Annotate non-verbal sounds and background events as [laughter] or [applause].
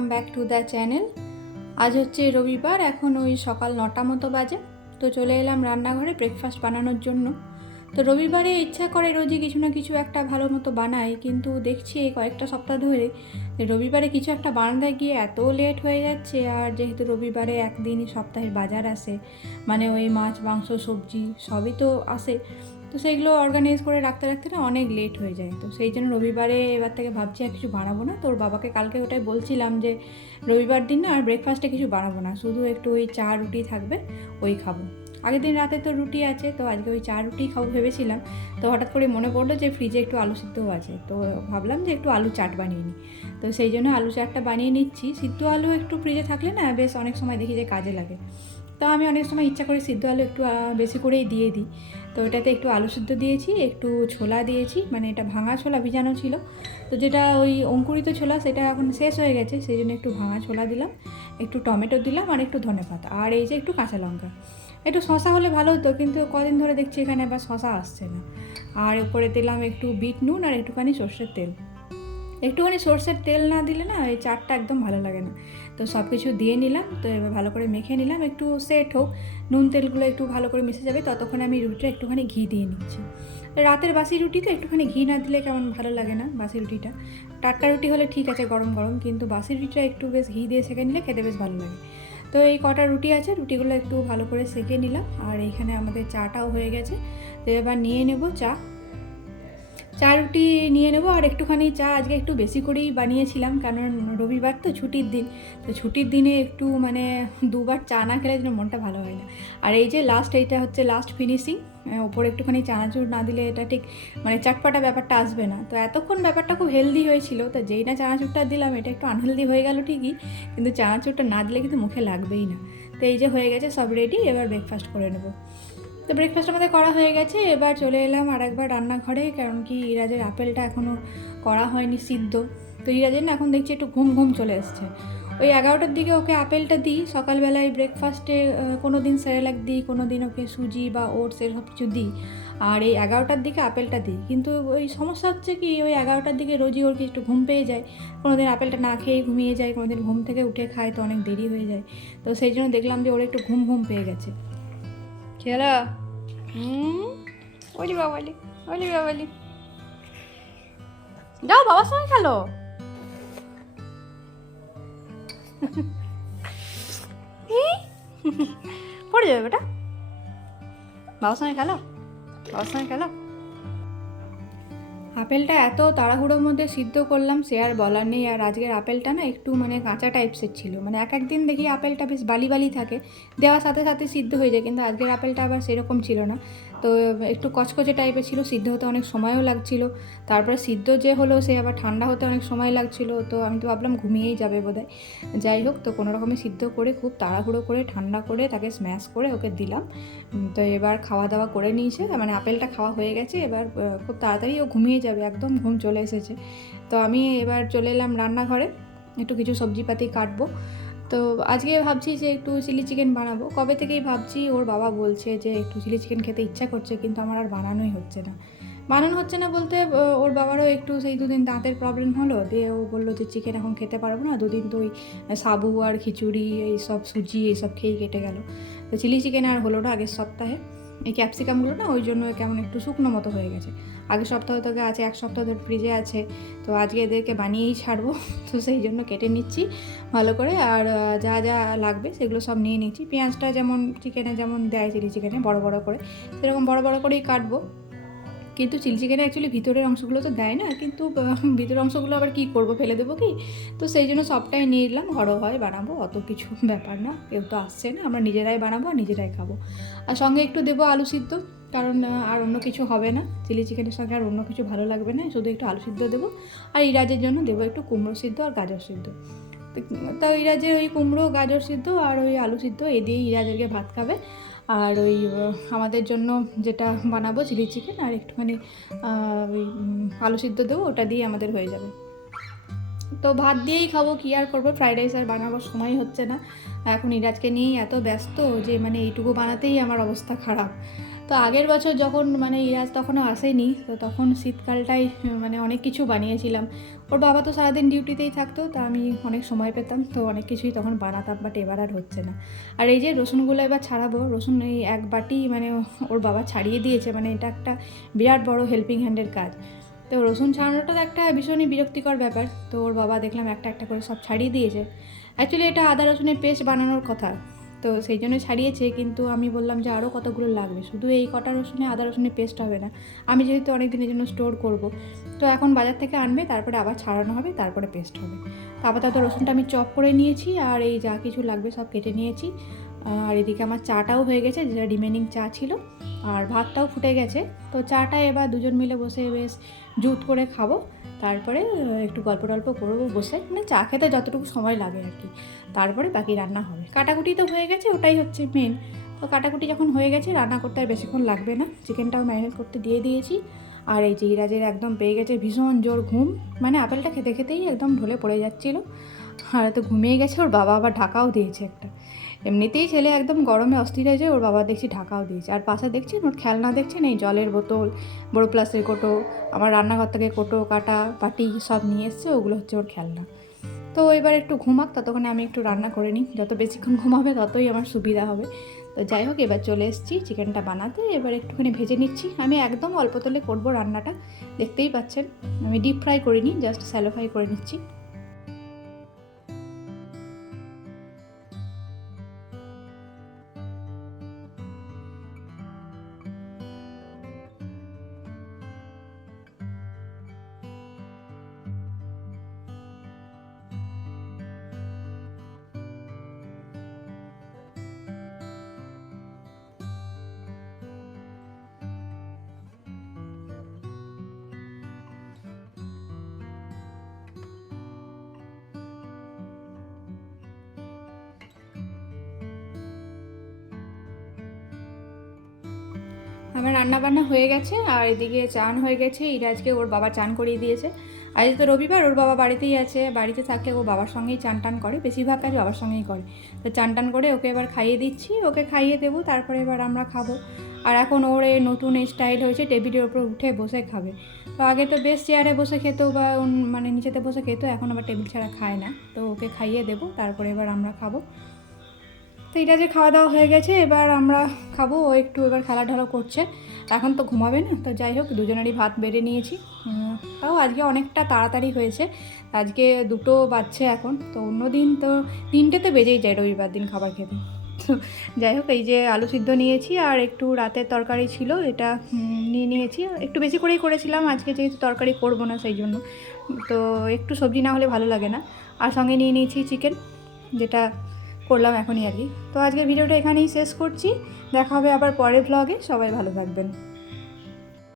Welcome back to the channel আজ হচ্ছে রবিবার, এখন ওই সকাল নটা মতো বাজে। তো চলে এলাম রান্নাঘরে ব্রেকফাস্ট বানানোর জন্য। তো রবিবারে ইচ্ছা করে রোজই কিছু না কিছু একটা ভালো মতো বানাই, কিন্তু দেখছি এই কয়েকটা সপ্তাহ ধরে রবিবারে কিছু একটা বানাতে গিয়ে এত লেট হয়ে যাচ্ছে। আর যেহেতু রবিবারে একদিনই সপ্তাহের বাজার আসে মানে ওই মাছ, মাংস, সবজি সবই তো আসে তো সেইগুলো অর্গানাইজ করে রাখতে রাখতে না অনেক লেট হয়ে যায়। তো সেই জন্য রবিবারে এবার থেকে ভাবছি আর কিছু বানাবো না। তোর বাবাকে কালকে ওটাই বলছিলাম যে, রবিবার দিন না আর ব্রেকফাস্টে কিছু বানাবো না। শুধু একটু ওই চা রুটি থাকবে, ওই খাব। আগের দিন রাতে তো রুটি আছে, তো আজকে ওই চা রুটি খাব ভেবেছিলাম। তো হঠাৎ করে মনে পড়ল যে ফ্রিজে একটু আলু সিদ্ধও আছে। তো ভাবলাম যে একটু আলু চাট বানিয়ে নিই। তো সেই জন্য আলু চাটটা বানিয়ে নিচ্ছি। সিদ্ধ আলু একটু ফ্রিজে থাকলে না বেশ অনেক সময় দেখি যে কাজে লাগে। তো আমি অনেক সময় ইচ্ছা করে সিদ্ধ আলু একটু বেশি করেই দিয়ে দিই। তো এটাতে একটু আলু সিদ্ধ দিয়েছি, একটু ছোলা দিয়েছি মানে এটা ভাঙা ছোলা ভিজানো ছিল। তো যেটা ওই অঙ্কুরিত ছোলা সেটা এখন শেষ হয়ে গেছে, সেই জন্য একটু ভাঙা ছোলা দিলাম, একটু টমেটো দিলাম আর একটু ধনেপাতা আর এই যে একটু কাঁচা লঙ্কা। একটু শশা হলে ভালো হতো, কিন্তু কদিন ধরে দেখছি এখানে আবার শশা আসছে না। আর উপরে দিলাম একটু বিট নুন আর একটুখানি সর্ষের তেল। একটুখানি সর্ষের তেল না দিলে না এই চাটটা একদম ভালো লাগে না। তো সব কিছু দিয়ে নিলাম, তো এবার ভালো করে মেখে নিলাম, একটু সেট হোক। নুন তেলগুলো একটু ভালো করে মিশে যাবে, ততক্ষণে আমি রুটিটা একটুখানি ঘি দিয়ে নিচ্ছি। রাতের বাসি রুটিতে একটুখানি ঘি না দিলে কেমন ভালো লাগে না বাসি রুটিটা? টাটকা রুটি হলে ঠিক আছে গরম গরম, কিন্তু বাসি রুটিটা একটু বেশ ঘি দিয়ে সেঁকে নিলে খেতে বেশ ভালো লাগে। তো এই কটা রুটি আছে, রুটিগুলো একটু ভালো করে সেঁকে নিলাম, আর এইখানে আমাদের চাটাও হয়ে গেছে। তো এবার নিয়ে নেব চা। চা রুটি নিয়ে নেব আর একটুখানি চা আজকে একটু বেশি করেই বানিয়েছিলাম, কারণ রবিবার তো ছুটির দিন। তো ছুটির দিনে একটু মানে দুবার চা না খেলে যেন মনটা ভালো হয় না। আর এই যে লাস্ট এইটা হচ্ছে লাস্ট ফিনিশিং ওপরে একটুখানি চানাচুর না দিলে এটা ঠিক মানে চাটপাটা ব্যাপারটা আসবে না। তো এতক্ষণ ব্যাপারটা খুব হেলদি হয়েছিল, তো যেই না চানাচুরটা দিলাম এটা একটু আনহেলদি হয়ে গেল ঠিকই, কিন্তু চানাচুরটা না দিলে কিন্তু মুখে লাগবেই না। তো এই যে হয়ে গেছে সব রেডি এবার ব্রেকফাস্ট করে নেব। তো ব্রেকফাস্ট আমাদের করা হয়ে গেছে, এবার চলে এলাম আর একবার রান্নাঘরে, কারণ কি ইরাজের আপেলটা এখনও করা হয়নি সিদ্ধ। তো ইরাজের না এখন দেখছি একটু ঘুম ঘুম চলে এসছে। ওই এগারোটার দিকে ওকে আপেলটা দিই, সকালবেলায় ব্রেকফাস্টে কোনো দিন স্যারেলাক দিই কোনো দিন ওকে সুজি বা ওটস এসব কিছু দিই, আর এই এগারোটার দিকে আপেলটা দিই। কিন্তু ওই সমস্যা হচ্ছে কি, ওই এগারোটার দিকে রোজই ওর কি একটু ঘুম পেয়ে যায় কোনো দিন আপেলটা না খেয়ে ঘুমিয়ে যায় কোনো দিন ঘুম থেকে উঠে খায় তো অনেক দেরি হয়ে যায়। তো সেই জন্য দেখলাম যে ওর একটু ঘুম ঘুম পেয়ে গেছে। খেলা? হুম? ওলি বাবালি ওলি বাবালি যাও বাবার সঙ্গে খেলো। [laughs] [laughs] পড়ে যাবে বেটা। বাবার সঙ্গে খেলো? বাবার সঙ্গে খেলো? আপেলটা এত তাড়াহুড়োর মধ্যে সিদ্ধ করলাম, সে আর বলার নেই। আর আজকের আপেলটা না একটু মানে কাঁচা টাইপসের ছিল। মানে এক একদিন দেখি আপেলটা বেশ বালি বালি থাকে, দেওয়ার সাথে সাথে সিদ্ধ হয়ে যায়। কিন্তু আজকের আপেলটা আবার সেরকম ছিল না। তো একটু কচকচে টাইপের ছিল, সিদ্ধ হতে অনেক সময়ও লাগছিল। তারপরে সিদ্ধ যে হলো, সে আবার ঠান্ডা হতে অনেক সময় লাগছিল, তো আমি তো ভাবলাম ঘুমিয়েই যাবে বোধহয়। যাই হোক, তো কোনো রকমে সিদ্ধ করে, খুব তাড়াহুড়ো করে, ঠান্ডা করে, তাকে স্ম্যাশ করে ওকে দিলাম। তো এবার খাওয়া দাওয়া করে নিয়েছে মানে আপেলটা খাওয়া হয়ে গেছে, এবার খুব তাড়াতাড়ি ও ঘুমিয়ে যাবে, একদম ঘুম চলে এসেছে। তো আমি এবার চলে এলাম রান্নাঘরে, একটু কিছু সবজিপাতি কাটবো। তো আজকে ভাবছি যে একটু চিলি চিকেন বানাবো। কবে থেকেই ভাবছি ওর বাবা বলছে যে একটু চিলি চিকেন খেতে ইচ্ছা করছে, কিন্তু আমার আর বানানোই হচ্ছে না। বানানো হচ্ছে না বলতে ওর বাবারও একটু সেই দুদিন দাঁতের প্রবলেম হলো, দিয়ে ও বলল যে চিকেন এখন খেতে পারব না, দুদিন তো ওই সাবু আর খিচুড়ি, এই সব সুজি এইসব খেয়েই কেটে গেল। তো চিলি চিকেন আর হলো না আগের সপ্তাহে। এই ক্যাপসিকামগুলো না ওই জন্য কেমন একটু শুকনো মতো হয়ে গেছে। আগের সপ্তাহ থেকে আছে, এক সপ্তাহ ধরে ফ্রিজে আছে, তো আজকে এদেরকে বানিয়েই ছাড়বো, [laughs] তো সেই জন্য কেটে নিচ্ছি ভালো করে। আর যা যা লাগবে সেগুলো সব নিয়ে নিচ্ছি। পেঁয়াজটা যেমন চিকেনে যেমন দেয়, চিলি চিকেনে বড় বড় করে, সেরকম বড় বড় করেই কাটবো। কিন্তু চিলি চিকেনে অ্যাকচুয়ালি ভিতরের অংশগুলো তো দেয় না, কিন্তু ভিতরের অংশগুলো আবার কী করব, ফেলে দেবো কি? তো সেই জন্য সবটাই নিয়ে নিলাম ঘরোয়া বানাবো, অত কিছু [laughs] ব্যাপার না, কেউ তো আসছে না, আমরা নিজেরাই বানাবো আর নিজেরাই খাব। আর সঙ্গে একটু দেবো আলু সিদ্ধ, কারণ আর অন্য কিছু হবে না, চিলি চিকেনের সঙ্গে আর অন্য কিছু ভালো লাগবে না, শুধু একটু আলু সিদ্ধ দেবো। আর ইরাজের জন্য দেবো একটু কুমড়ো সিদ্ধ আর গাজর সিদ্ধ। তো ইরাজের ওই কুমড়ো, গাজর সিদ্ধ আর ওই আলু সিদ্ধ, এ দিয়েই ইরাজেরকে ভাত খাবে। আর ওই আমাদের জন্য যেটা বানাবো চিলি চিকেন, আর একটুখানি ওই আলু সিদ্ধ দেবো, ওটা দিয়ে আমাদের হয়ে যাবে। তো ভাত দিয়েই খাব, কী আর করব? ফ্রাইড রাইস আর বানাবার সময় হচ্ছে না। এখন ইরাজকে নিয়েই এত ব্যস্ত যে মানে এইটুকু বানাতেই আমার অবস্থা খারাপ। তো আগের বছর যখন মানে ইরাজ তখনও আসেনি, তো তখন শীতকালটাই মানে অনেক কিছু বানিয়েছিলাম। ওর বাবা তো সারাদিন ডিউটিতেই থাকতো, তা আমি অনেক সময় পেতাম, তো অনেক কিছুই তখন বানাতাম বাট এবার আর হচ্ছে না। আর এই যে রসুনগুলো এবার ছাড়াবো, রসুন এই এক বাটি মানে ওর বাবা ছাড়িয়ে দিয়েছে মানে এটা একটা বিরাট বড় হেল্পিং হ্যান্ডের কাজ। তো রসুন ছাড়ানোটা তো একটা ভীষণই বিরক্তিকর ব্যাপার। তো ওর বাবা দেখলাম একটা একটা করে সব ছাড়িয়ে দিয়েছে। অ্যাকচুয়ালি এটা আদা রসুনের পেস্ট বানানোর কথা। তো সেই জন্য ছাড়িয়েছে, কিন্তু আমি বললাম যে আরও কতগুলো লাগবে? শুধু এই কটা রসুনে আদা রসুনের পেস্ট হবে না। আমি যেহেতু অনেক দিনের জন্য স্টোর করব। তো এখন বাজার থেকে আনবে, তারপরে আবার ছাড়ানো হবে, তারপরে পেস্ট হবে। তারপর তাতে রসুনটা আমি চপ করে নিয়েছি, আর এই যা কিছু লাগবে সব কেটে নিয়েছি। আর এদিকে আমার চাটাও হয়ে গেছে, যেটা রিমেনিং চা ছিল। আর ভাতটাও ফুটে গেছে। তো চাটা এবার দুজন মিলে বসে বেশ জুত করে খাব। তারপরে একটু গল্প টল্প করব বসে। মানে চা খেতে যতটুকু সময় লাগে আর কি। তারপরে বাকি রান্না হবে। কাটাকুটি তো হয়ে গেছে, ওটাই হচ্ছে মেন তো কাটাকুটি যখন হয়ে গেছে, রান্না করতে আর বেশিক্ষণ লাগবে না। চিকেনটাও ম্যারিনেট করতে দিয়ে দিয়েছি। আর এই যে ইরাজের একদম পেয়ে গেছে ভীষণ জোর ঘুম। মানে আপেলটা খেতে খেতেই একদম ঢলে পড়ে যাচ্ছিল। আর তো ঘুমিয়ে গেছে, ওর বাবা আবার ঢাকাও দিয়েছে একটা। এমনিতেই ছেলে একদম গরমে অস্থির হয়েছে ওর বাবা দেখছি ঢাকাও দিয়েছে। আর পাশে দেখছেন, ওর খেলনা দেখছেন, এই জলের বোতল, বড় প্লাস্টিক কোটো, আমার রান্নাঘর থেকে কোটো, কাটা পাটি সব নিয়ে এসছে, ওগুলো হচ্ছে ওর খেলনা। তো এবার একটু ঘুমাক, ততক্ষণে আমি একটু রান্না করে নিই। যত বেশিক্ষণ ঘুমাবে, ততই আমার সুবিধা হবে। তো যাই হোক, এবার চলে এসেছি চিকেনটা বানাতে। এবার একটুখানি ভেজে নিচ্ছি। আমি একদম অল্প তেলে করব রান্নাটা, দেখতেই পাচ্ছেন। আমি ডিপ ফ্রাই করিনি, জাস্ট স্যালো ফ্রাই করে নিচ্ছি। আমার রান্না বান্না হয়ে গেছে, আর এদিকে চান হয়ে গেছে। ইরাজকে ওর বাবা চান করিয়ে দিয়েছে। আজ তো রবিবার, ওর বাবা বাড়িতেই আছে। বাড়িতে থাকলে ও বাবার সঙ্গেই চান টান করে। বেশিরভাগ কাজ বাবার সঙ্গেই করে। তো চান টান করে ওকে এবার খাইয়ে দিচ্ছি। ওকে খাইয়ে দেবো, তারপরে এবার আমরা খাব। আর এখন ওর এই নতুন এই স্টাইল হয়েছে, টেবিলের ওপর উঠে বসে খাবে। তো আগে তো বেশ চেয়ারে বসে খেতো বা মানে নিচেতে বসে খেতো, এখন আবার টেবিল ছাড়া খায় না। তো ওকে খাইয়ে দেবো, তারপরে এবার আমরা খাব। তো এটা যে খাওয়া দাওয়া হয়ে গেছে, এবার আমরা খাব। ও একটু এবার খেলা খেলাধুলা করছে। এখন তো ঘুমাবে না, তো যাই হোক, দুজনেরই ভাত বেড়ে নিয়েছি। তাও আজকে অনেকটা তাড়াতাড়ি হয়েছে। আজকে দুটো বাজছে এখন, তো অন্য দিন তো তিনটেতে বেজেই যায় রবিবার দিন খাবার খেতে। তো যাই হোক, এই যে আলু সিদ্ধ নিয়েছি, আর একটু রাতের তরকারি ছিল, এটা নিয়ে নিয়েছি। একটু বেশি করেই করেছিলাম, আজকে যেহেতু তরকারি করব না সেই জন্য। তো একটু সবজি না হলে ভালো লাগে না। আর সঙ্গে নিয়ে নিয়েছি চিকেন, যেটা করলাম এখনই আর কি। তো আজকের ভিডিওটা এখানেই শেষ করছি। দেখা হবে আবার পরের ভ্লগে সবাই ভালো থাকবেন।